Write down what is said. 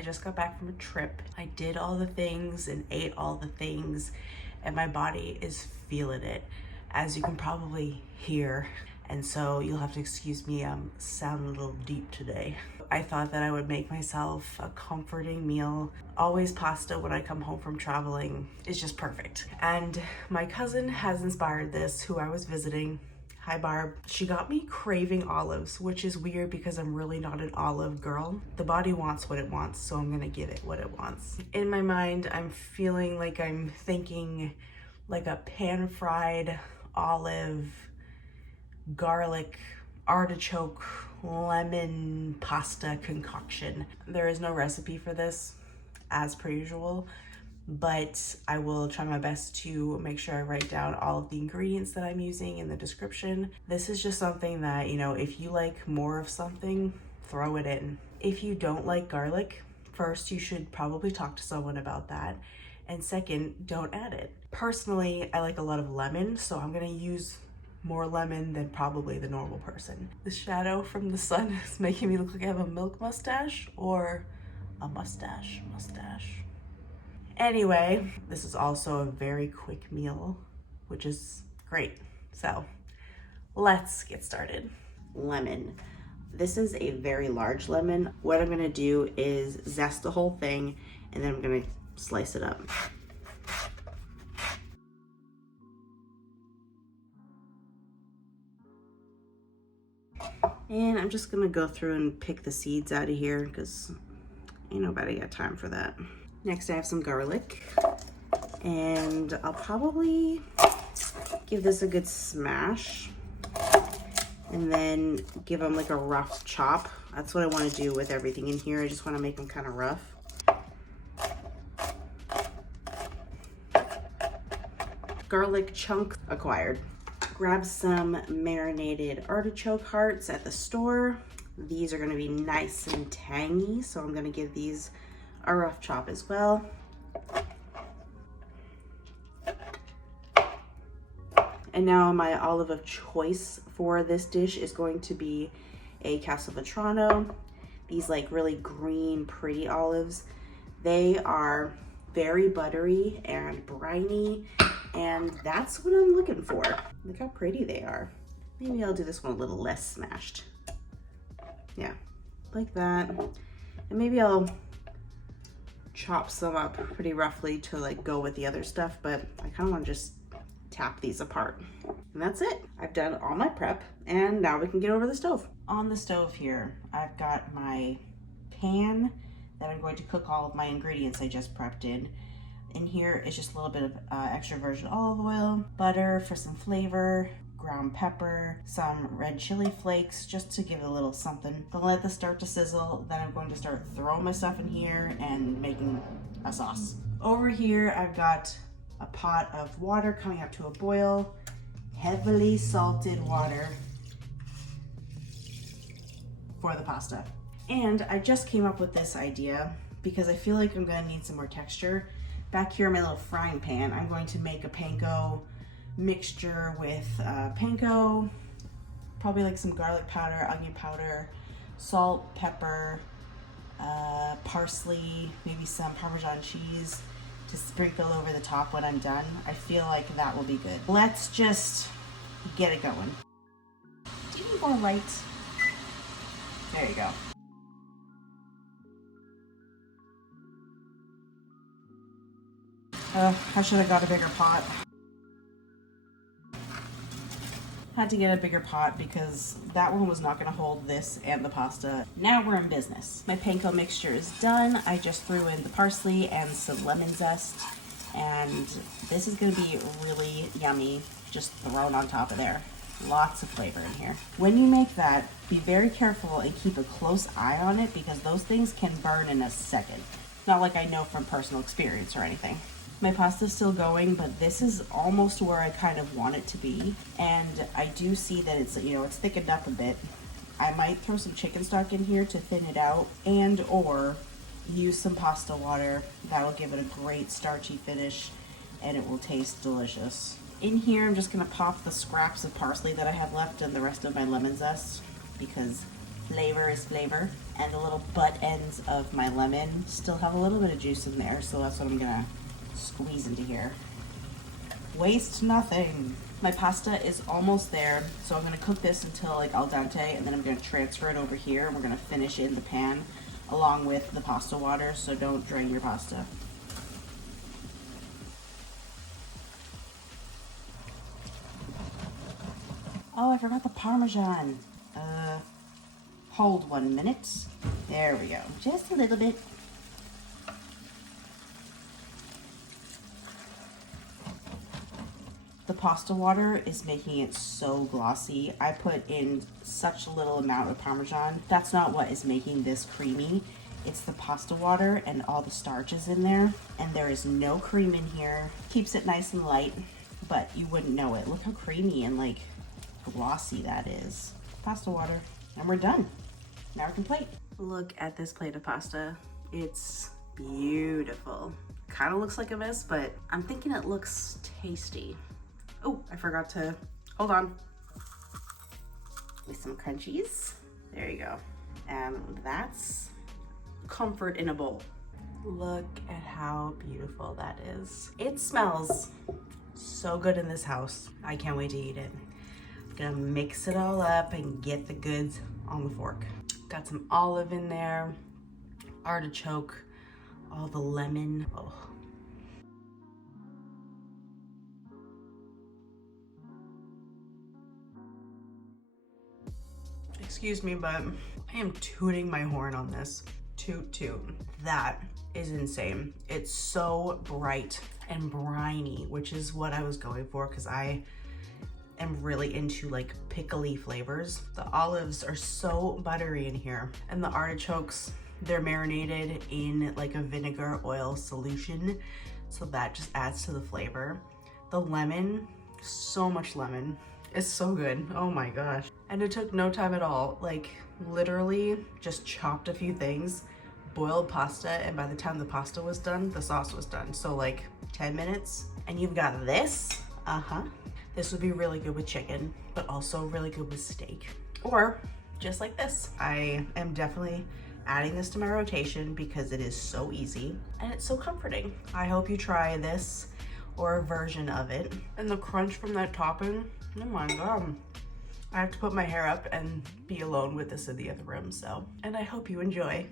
I just got back from a trip. I did all the things and ate all the things, and my body is feeling it, as you can probably hear. And so you'll have to excuse me, I'm sounding a little deep today. I thought that I would make myself a comforting meal. Always pasta when I come home from traveling is just perfect. And my cousin has inspired this, who I was visiting. Hi Barb. She got me craving olives, which is weird because I'm really not an olive girl. The body wants what it wants, so I'm gonna give it what it wants. In my mind, I'm feeling like I'm thinking like a pan-fried olive, garlic, artichoke, lemon pasta concoction. There is no recipe for this, as per usual, but I will try my best to make sure I write down all of the ingredients that I'm using in the description. This is just something that, you know, if you like more of something, throw it in. If you don't like garlic, first, you should probably talk to someone about that. And second, don't add it. Personally, I like a lot of lemon, so I'm gonna use more lemon than probably the normal person. The shadow from the sun is making me look like I have a milk mustache or a mustache. Anyway, this is also a very quick meal, which is great. So let's get started. Lemon. This is a very large lemon. What I'm gonna do is zest the whole thing, and then I'm gonna slice it up. And I'm just gonna go through and pick the seeds out of here because ain't nobody got time for that. Next I have some garlic, and I'll probably give this a good smash and then give them like a rough chop. That's what I want to do with everything in here. I just want to make them kind of rough. Garlic chunk acquired. Grab some marinated artichoke hearts at the store. These are going to be nice and tangy, so I'm going to give these a rough chop as well. And now my olive of choice for this dish is going to be a Castelvetrano. These like really green, pretty olives. They are very buttery and briny, and that's what I'm looking for. Look how pretty they are. Maybe I'll do this one a little less smashed. Yeah, like that. And maybe I'll chop some up pretty roughly to like go with the other stuff, but I kind of want to just tap these apart. And that's it. I've done all my prep, and now we can get over the stove. On the stove here, I've got my pan that I'm going to cook all of my ingredients I just prepped in. In here is just a little bit of extra virgin olive oil, butter for some flavor, ground pepper, some red chili flakes just to give it a little something. Gonna let this start to sizzle, then I'm going to start throwing my stuff in here and making a sauce. Over here I've got a pot of water coming up to a boil, heavily salted water for the pasta. And I just came up with this idea because I feel like I'm gonna need some more texture. Back here in my little frying pan, I'm going to make a panko mixture with panko, probably like some garlic powder, onion powder, salt, pepper, parsley, maybe some Parmesan cheese to sprinkle over the top when I'm done. I feel like that will be good. Let's just get it going. Do you need more light? There you go. I should have got a bigger pot. Had to get a bigger pot because that one was not going to hold this and the pasta. Now we're in business. My panko mixture is done. I just threw in the parsley and some lemon zest, and this is going to be really yummy just thrown on top of there. Lots of flavor in here. When you make that, be very careful and keep a close eye on it because those things can burn in a second. Not like I know from personal experience or anything. My pasta's still going, but this is almost where I kind of want it to be. And I do see that it's, you know, it's thickened up a bit. I might throw some chicken stock in here to thin it out, and or use some pasta water. That'll give it a great starchy finish and it will taste delicious. In here, I'm just gonna pop the scraps of parsley that I have left and the rest of my lemon zest because flavor is flavor. And the little butt ends of my lemon still have a little bit of juice in there, so that's what I'm gonna squeeze into here. Waste nothing. My pasta is almost there, so I'm gonna cook this until like al dente, and then I'm gonna transfer it over here, and we're gonna finish in the pan along with the pasta water, so don't drain your pasta. Oh, I forgot the Parmesan. Hold 1 minute. There we go. Just a little bit. The pasta water is making it so glossy. I put in such a little amount of Parmesan. That's not what is making this creamy. It's the pasta water and all the starches in there. And there is no cream in here. Keeps it nice and light, but you wouldn't know it. Look how creamy and like glossy that is. Pasta water. And we're done. Now we can plate. Look at this plate of pasta. It's beautiful. Kind of looks like a mess, but I'm thinking it looks tasty. Oh, I forgot to, hold on. With some crunchies. There you go. And that's comfort in a bowl. Look at how beautiful that is. It smells so good in this house. I can't wait to eat it. I'm gonna mix it all up and get the goods on the fork. Got some olive in there, artichoke, all the lemon. Oh. Excuse me, but I am tooting my horn on this. Toot toot. That is insane. It's so bright and briny, which is what I was going for because I am really into like pickly flavors. The olives are so buttery in here, and the artichokes, they're marinated in like a vinegar oil solution, so that just adds to the flavor. The lemon, so much lemon. It's so good. Oh my gosh. And it took no time at all. Like literally just chopped a few things, boiled pasta, and by the time the pasta was done, the sauce was done. So like 10 minutes and you've got this. This would be really good with chicken, but also really good with steak. Or just like this. I am definitely adding this to my rotation because it is so easy and it's so comforting. I hope you try this or a version of it. And the crunch from that topping, oh my God. I have to put my hair up and be alone with this in the other room, so. And I hope you enjoy.